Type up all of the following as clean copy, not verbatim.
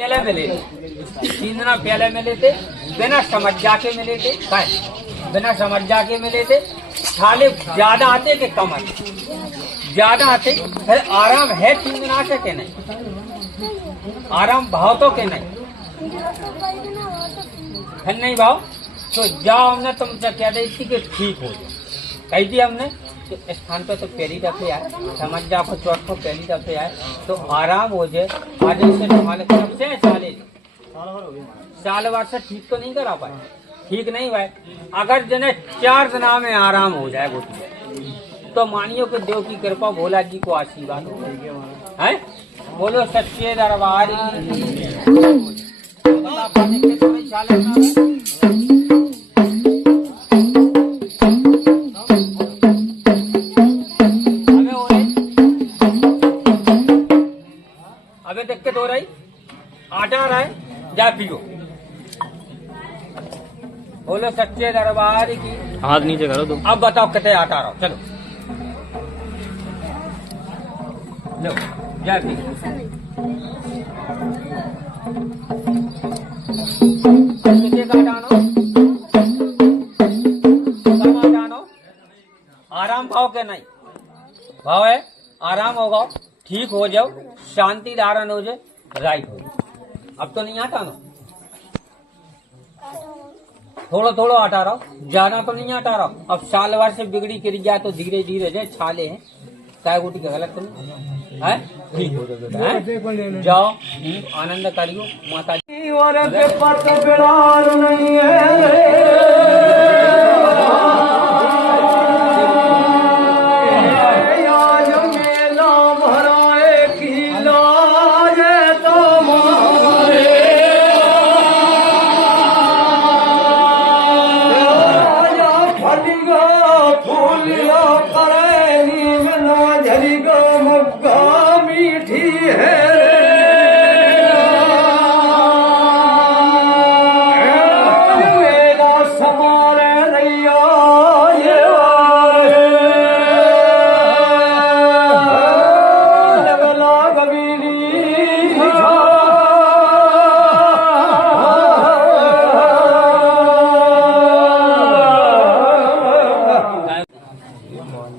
पहले मिले थे 3 दिन पहले मिले थे, बिना समझ जाके मिले थे। बिना समझ जाके मिले थे। छाले ज्यादा आते कि कम आते? ज्यादा आते। फिर आराम है 3 दिन आते के नहीं? आराम भाव तो के नहीं? फिर नहीं भाव तो जाओ, हमने तुमसे कह दी थी कि ठीक हो जाए, कही थी हमने कि स्थान पे तो पहली दफे आए, समझ जाओ को चौथ को पहली दफे आए तो आराम हो जाए। आज से तुम्हारे तरफ से साल भर से ठीक तो नहीं करा पाए, ठीक नहीं भाई। अगर जिन्हें 4 दिना में आराम हो जाए वो तो मानियो कि देव की कृपा, भोला जी को आशीर्वाद है। बोलो सच्चे दरबार अबे दिक्कत हो रही, आटा आ रहा है, जा पियो। बोलो सच्चे दरबार की। हाथ नीचे करो तुम। अब बताओ कितने आटा आ रहा हो, चलो लो जा पियो। कितने का आटा आनो? कम आटा आनो। आराम भाव के नहीं भाव है, आराम होगा, ठीक हो जाओ, शांति धारण हो जाए, राइट हो जाए। अब तो नहीं आता ना, थोड़ा थोड़ा आटा रहो, ज्यादा तो नहीं आटा रहो। अब साल भर से बिगड़ी गिर जाए तो धीरे धीरे जाए, छाले हैं काय गोटी का गलत नहीं है, ठीक हो जाए। जाओ आनंद करियो माता जी।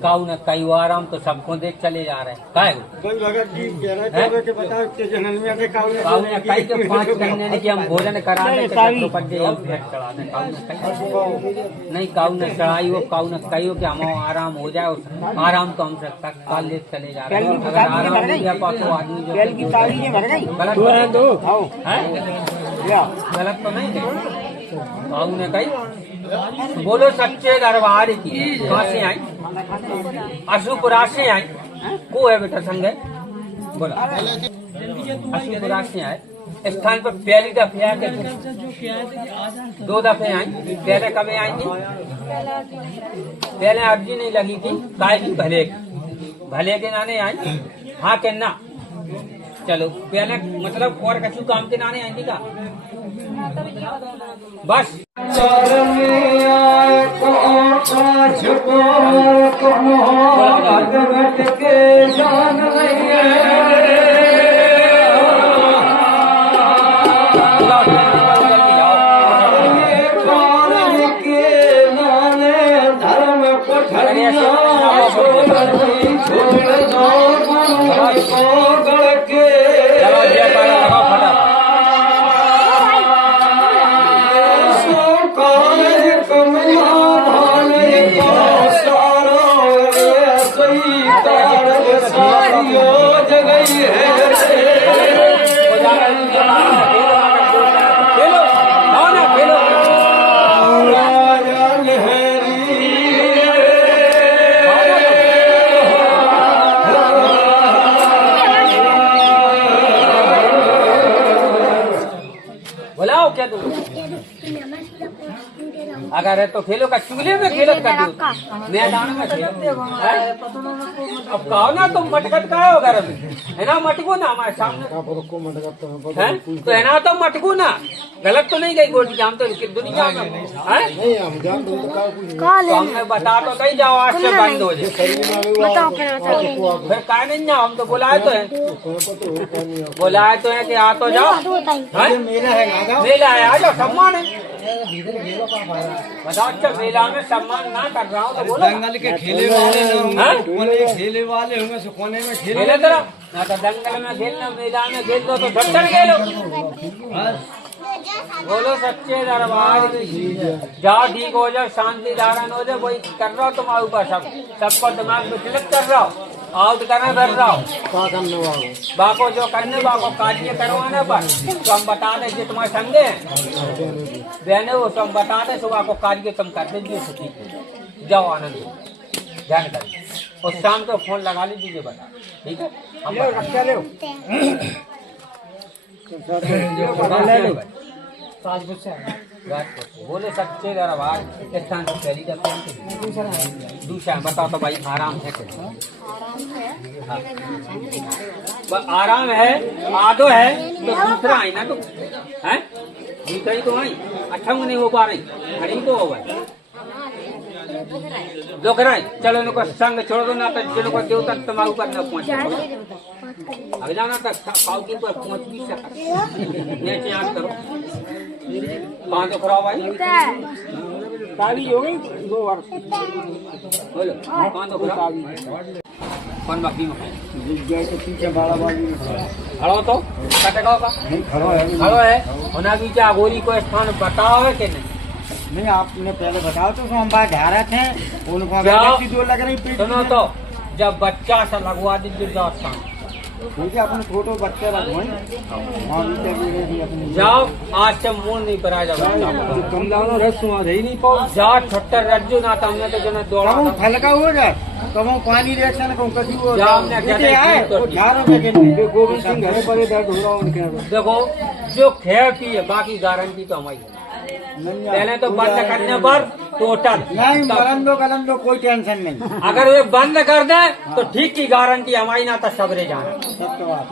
काऊ न कई आराम तो सबको देख चले जा रहे हैं। काऊ ने कई के 5 महीने की हम भोजन करा दे नहीं, काऊ ने चढ़ाई हो, काऊ ने कही हो कि हम आराम हो जाए, आराम तो हमसे तत्काल ले चले जा रहे हैं। अगर आराम नहीं दिया पा तो आदमी जो गलत तो नहीं है। काऊ ने कही बोलो सच्चे दरबार की। कहाँ से आई? अशुपुरा से आई। को है बेटा संग है, बोला अशुपुरा से आए। स्थान पर पहली दफे आए, 2 दफे आई। पहले कभी आई थी? पहले अर्जी नहीं लगी थी, काय की भले के नाने आई। हाँ के ना चलो पहले मतलब और कछु काम के नाने आई थी का बस। बोला जाओ क्या तुम अगर है तो खेलो का चूल्हे में खेलो कर दो मैदान में खेलो अब कहो ना तुम मटकत का हो घर में है ना मटको ना हमारे सामने है तो है ना तो मटको ना गलत तो नहीं गई गोटी हम तो दुनिया में हमने बता तो नहीं जाओ आज से बंद हो जाए फिर काय नहीं जाओ हम तो बुलाए तो है कि आ तो जाओ मेला है आ जाओ सम्मान है बताओ अच्छा मेला में सम्मान ना कर रहा हूँ तो बोलो दंगल के खेले वाले होंगे कोने में खेले तरह ना तो दंगल में खेलना मेला में खेल दो तो झट्टर खेलो बोलो सच्चे दरबार जाओ ठीक हो जाओ शांति धारण हो जाए वही कर रहा हो तुम्हारे ऊपर सबको दिमाग में क्लिक कर रहा हो आउट करना कर रहा हो बाको जो करने बाको कार्य करवाने पर तो हम बता दें जो तुम्हारे संगे बहने वो तो हम बता दें सुबह को कार्य तुम कर दीजिए ठीक है जाओ आनंद ध्यान करिए और शाम को फोन लगा लीजिए बता ठीक है हम बोले सच्चे दरबार स्थान से पहली का दूसरा बताओ तो भाई आराम है आराम है आदो है तो दूसरा आई ना तो है दूसरा ही तो आई अच्छा नहीं हो पा रही खड़ी तो हो गई जो कराए चलो इनको संग छोड़ दो ना तो जिनको देवता तुम्हारे ऊपर न पहुंचे अगर जाना तक पालकी पर पहुंच भी सका नीचे आंख करो पाँच तो खराब आई ताली हो गई 2 वर्ष बोलो पाँच तो खराब कौन बाकी में के पीछे बाड़ा बाड़ी खड़ो तो कटेगा का खड़ो है होना भी क्या गोली को स्थान बताओ है कि नहीं आपने पहले बताओ तो हम बात ढारे थे उनको जो लग रही सुनो तो जब बच्चा सा लगवा दीजिए स्थान ठीक है अपने छोटे बच्चे जाओ आज से मुंह नहीं पर आ जाओ कम दानो रस ही नहीं पाओ जाओ छोटा रज्जू ना तो हमने तो जो दौड़ा हल्का हो जाए तो वो पानी रिएक्शन को कभी वो गोविंद सिंह घर पर दर्द हो रहा उनके देखो जो खे पी है बाकी गारंटी तो हमारी पहले तो बंद करने पर टोटल नहीं कलंदो कोई टेंशन नहीं अगर वे बंद कर दे तो ठीक की गारंटी हमारी ना तो सबरे जाना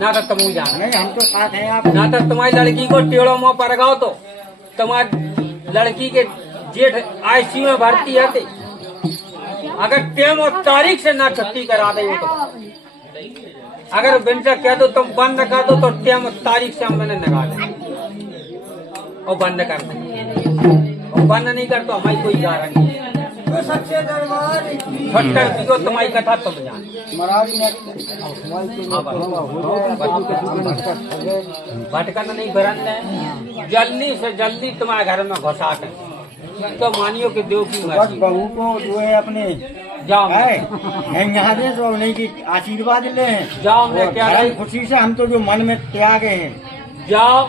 ना तो तुम जाना नहीं हम तो साथ हैं आप ना तो तुम्हारी लड़की को टेढ़ो मुँह पर गाओ तो तुम्हारी लड़की के जेठ आईसीयू में भर्ती है अगर टेम और तारीख से ना छुट्टी करा दे तो अगर बिनसा कह दो तुम बंद कर दो तो टेम और तारीख से हम मैंने लगा दे और बंद कर दे और बंद नहीं कर तो हमारी कोई गारंटी छठी को तुम्हारी कथा तुम जान भटकन नहीं भरन जल्दी से जल्दी तुम्हारे घर में घुसा कर तो मानियो कि देव की मर्जी बहू को जो है अपने जाओ यहाँ दे तो नहीं की आशीर्वाद ले जाओ मैं क्या खुशी से हम तो जो मन में त्याग है जाओ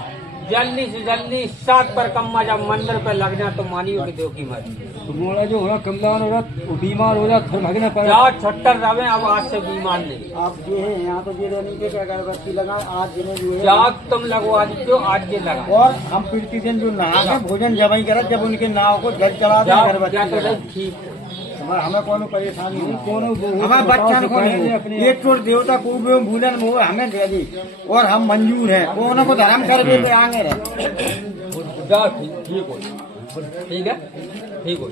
जल्दी से जल्दी 7 पर कम्मा जब मंदिर पर लग जाए तो मानियो कि देव की मर्जी तुम्हारा जो हो कमदान हो रहा वो बीमार हो जाए फिर भगना पड़े जाओ छट्टर रवे अब आज से बीमार नहीं आप ये है यहाँ तो ये रहने के अगरबत्ती लगाओ आज जिन्हें जो है जाओ तुम लगवा दीजिए आज ये लगा और हम प्रतिदिन जो नहा के भोजन जब ही करें जब उनके नाव को जल चला दें अगरबत्ती ठीक हमें कोनो परेशानी नहीं कोनो हमें बच्चा को नहीं एक छोड़ देवता को भूलन मुँह हमें दे दी और हम मंजूर है कोनो को धर्म कर दे आगे रहे जाओ ठीक हो ठीक है ठीक हो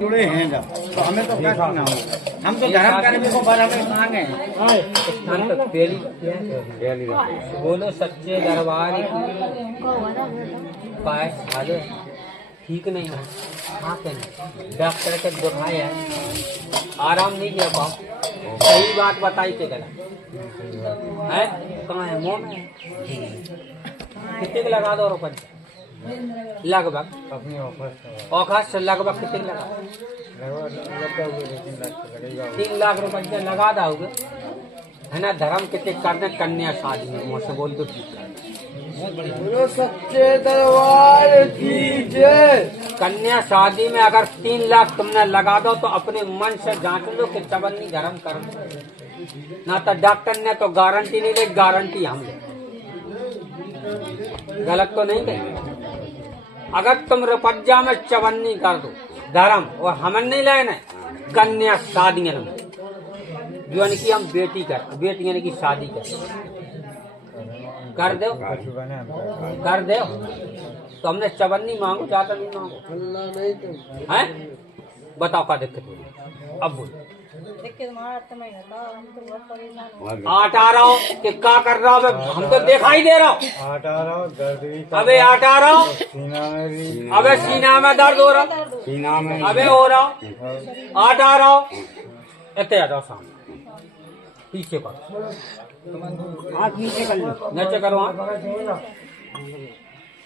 जुड़े हैं जब तो हमें तो क्या करना हो हम तो धर्म करने को बराबर मांगे बोलो सच्चे दरबार पाए हालो ठीक नहीं है हाँ डॉक्टर के दिखाया आराम नहीं किया पाओ सही बात बताई के गला है कहाँ है मुँह में कितने के लगा दो रुपये लगभग औकात से लगभग कितने लगा 3 लाख रुपये लगा दोगे है ना धर्म कितने करने कन्या शादी में मुझसे बोल दो ठीक है सच्चे दरबार की जय कन्या शादी में अगर 3 लाख तुमने लगा दो तो अपने मन से जांच लो कि चबन्नी धर्म कर्म ना तो डॉक्टर ने तो गारंटी नहीं ले गारंटी हम ले गलत तो नहीं कही। अगर तुम रुपया में चवन्नी कर दो धर्म और हमन नहीं लेने कन्या शादियों में जो यानी कि हम बेटी यानी कि शादी कर दो तो हमने चवन्नी मांगो ज्यादा नहीं मांगो है। बताओ क्या दिक्कत है अब बोलो। आठ आ रहा हो कि क्या कर रहा हो हमको दिखाई दे रहा हूँ। आठ आ रहा हूँ, दर्द भी अबे आठ आ रहा हूँ, सीना में भी, अबे सीना में दर्द हो रहा, सीना में अबे हो रहा, आठ आ रहा हूँ। इतने आ जाओ सामने पीछे करो, हाथ नीचे कर लो, नीचे करो हाथ।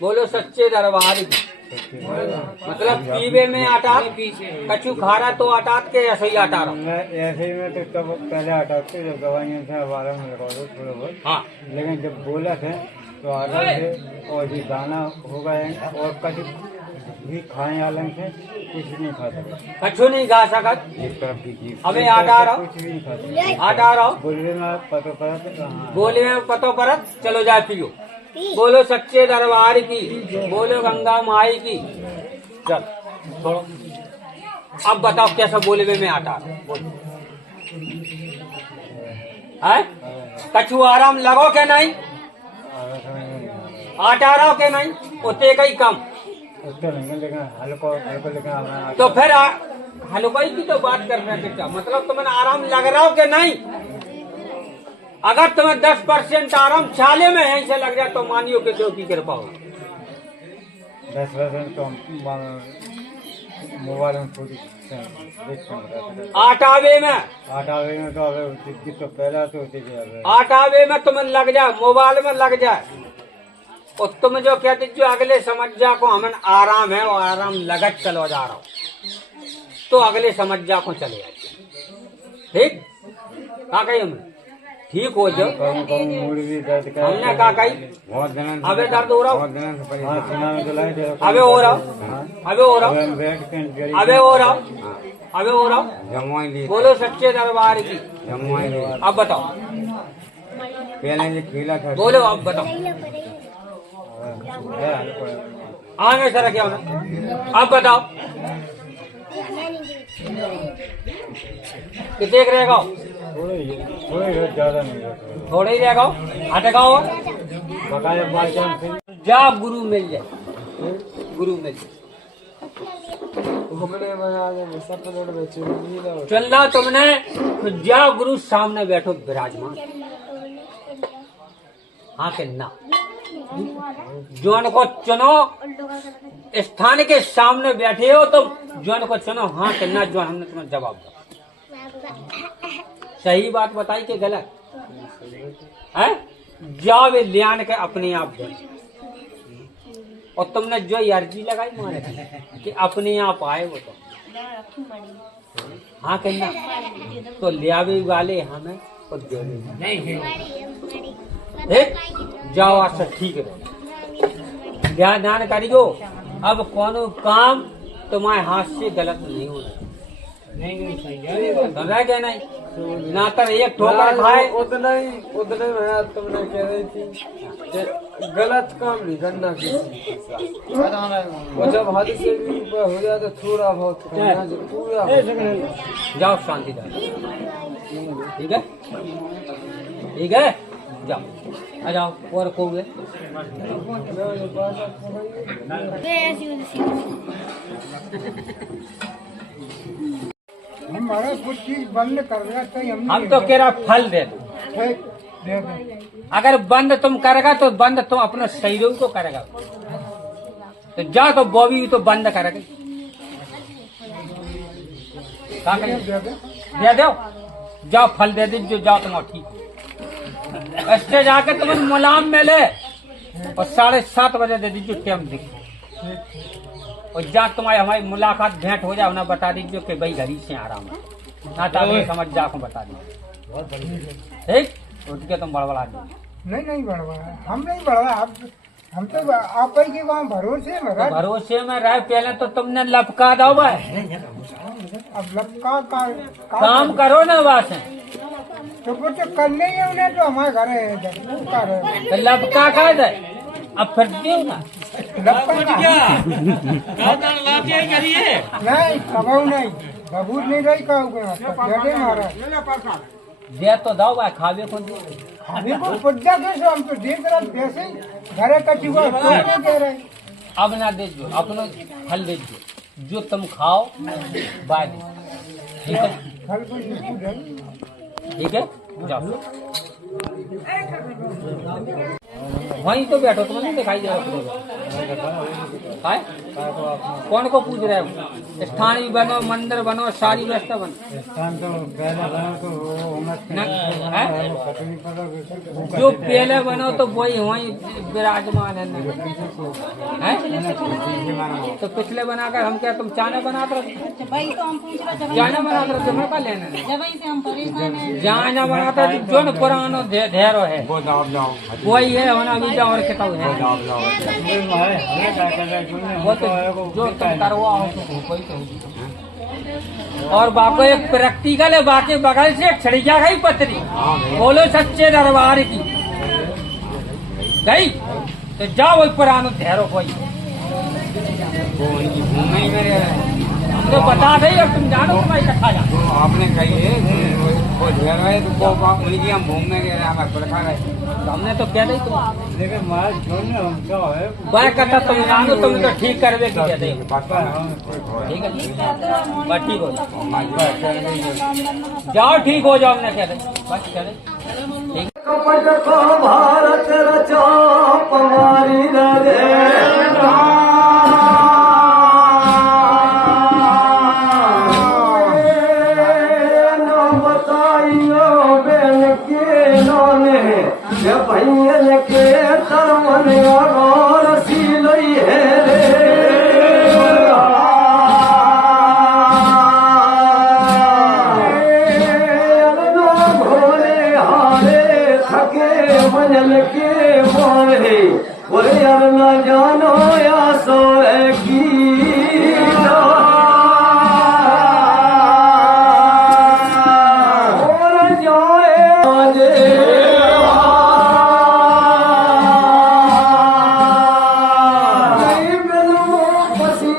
बोलो सच्चे दरबार की। मतलब पीवे में आटा कछु खा रहा तो आटात के ऐसे ही आटा रहा। ऐसे ही में तो तब पहले हटाते जब दवाइयाँ थे बारह में लगा दो थोड़ा बहुत। हाँ लेकिन जब बोला थे तो आराम से और भी दाना हो गए और कभी भी खाने अलग से कुछ नहीं खा सकते, कछु नहीं खा सकत। इस तरफ की चीज अबे आटा रहा, कुछ भी नहीं खा सकते। आटा रहा, बोलने में पतो पड़ा, बोले में पतो परत चलो जाए पियो। बोलो सच्चे दरबार की, बोलो गंगा माई की। चल छोड़ो, अब बताओ कैसा बोले में आटा है। कछु आराम लगो के नहीं, आटा रहो के नहीं, उतने का ही कम। उसके नहीं लेकिन हल्को हल्को लेकिन हमारा तो फिर हलवाई की तो बात कर रहे हैं क्या मतलब तुम्हें आराम लग रहा हो कि नहीं। अगर तुम्हें 10% आराम छाले में यहीं से लग जाए तो मानियो कि देव की कृपा हो। 10% तो मोबाइल में पूरी आटावे में, आटावे में तो अभी तो पहला तो होती आटावे में तुम्हें लग जाए, मोबाइल में लग जाए और तुम जो कहते जो अगले समझ जा को हमें आराम है और आराम लगत चलो जा रहा हो तो अगले समझ जा को चले जाए। ठीक कहा कही हमने ठीक हो जाओ। हमने कहा कही बहुत दिन अबे दर्द हो रहा हो, अबे अबे हो रहा, अबे हो रहा, अबे हो रहा, अबे हो रहा। बोलो सच्चे दरबार की। अब बताओ, पहले ये खिला था, बोलो अब बताओ। आगे सर क्या होना अब बताओ कि देख रहेगा थोड़े ज्यादा नहीं थोड़े ही रहेगा हटेगाओ बताया बाई चांस से जा गुरु मिल जाए, गुरु मिल जाए। चल रहा तुमने तो जा गुरु सामने बैठो विराजमान। हाँ के ना जौन को चुनो स्थान के सामने बैठे हो तो जौन को चुनो हाँ के ना जौन हमने तुम्हें जवाब दिया। सही बात बताई कि गलत है। जावे ले आने के अपने आप दे और तुमने जो अर्जी लगाई मारे कि अपने आप आए वो तो हाँ कहना तो ले आवे वाले हमें और देवे नहीं जाओ आज ठीक है ध्यान करियो। अब कोनो काम तुम्हारे हाथ से गलत नहीं हो रहा क्या नहीं ना तर एक ठोकर खाए उतना ही मैं तुमने कह रही थी गलत काम नहीं करना और जब हद से भी ऊपर हो जाए तो थोड़ा बहुत पूरा जाओ शांति ठीक है ठीक है जाओ आ जाओ और को हुए हमारा कुछ चीज बंद कर रहा तो हम तो कह रहा फल दे दो। अगर बंद तुम करेगा तो बंद तुम अपना सहयोग तो करेगा तो जा तो बॉबी तो बंद करेगा दे दो जाओ फल दे दीजिए जाओ तुम ठीक ऐसे जाके तुम्हें मुलाम मिले और 7:30 बजे दे दीजिए टाइम दिखे और जहाँ तुम्हारी हमारी मुलाकात भेंट हो जाए उन्हें बता दीजिए कि भाई घरी से आराम है ना तो समझ जाको बता दीजिए ठीक उठ के तुम बड़बड़ा दीजिए। नहीं बढ़वा हम नहीं बढ़वा हम तो आप ही के वहाँ भरोसे में रह भरोसे में रह पहले तो तुमने लपका दो अब लपका काम करो ना वास तो वो तो कर लेंगे उन्हें तो हमारे घर है लपका खा दे अब फिर दियो ना नहीं कबाऊ नहीं बबूत नहीं रही कहोगे मारा दे तो दाओ भाई खावे कौन दे हमें को पुद्दा कैसे हम तो देख रहे वैसे ही घरे कटी हुआ कोई नहीं दे रहे अब ना दे दो अपनो फल दे दो जो तुम खाओ बाद ठीक है फल को ठीक है जाओ वहीं तो बैठो तुम्हें नहीं दिखाई दे रहा कौन को पूछ रहे हो स्थान भी बनो मंदिर बनो सारी व्यवस्था बनो स्थान तो पहले बना तो जो पहले बनो तो वही वही विराजमान है तो पिछले बनाकर हम क्या तुम चाने बनाते वही तो हम पूछ रहे जाना बनाते रहे तुम्हें का लेना जब वही से हम परेशान हैं जाना बनाता जो न पुरानो धैर्य है वही है होना बीजा और किताब है वो तो जो तुम करवा हो तो कोई तो और बाको एक प्रैक्टिकल है बाकी बगल से छड़िया गई पत्री बोलो सच्चे दरबार की गई तो जाओ वही पुरानो धैर्य कोई तो बता दे और तुम जानो तुम्हारी कथा जानो तो आपने कही है वो घर है तो वो उनकी हम घूमने गए हमारे रखा गए हमने तो कह दी तुम लेकिन माल छोड़ने हम क्या है वह कथा तुम जानो तुम तो ठीक करवे की कहते ठीक है बस ठीक हो जाओ ठीक हो जाओ हमने कह दे बस चले ठीक कपट को भारत रचा पमारी भैया के तरमन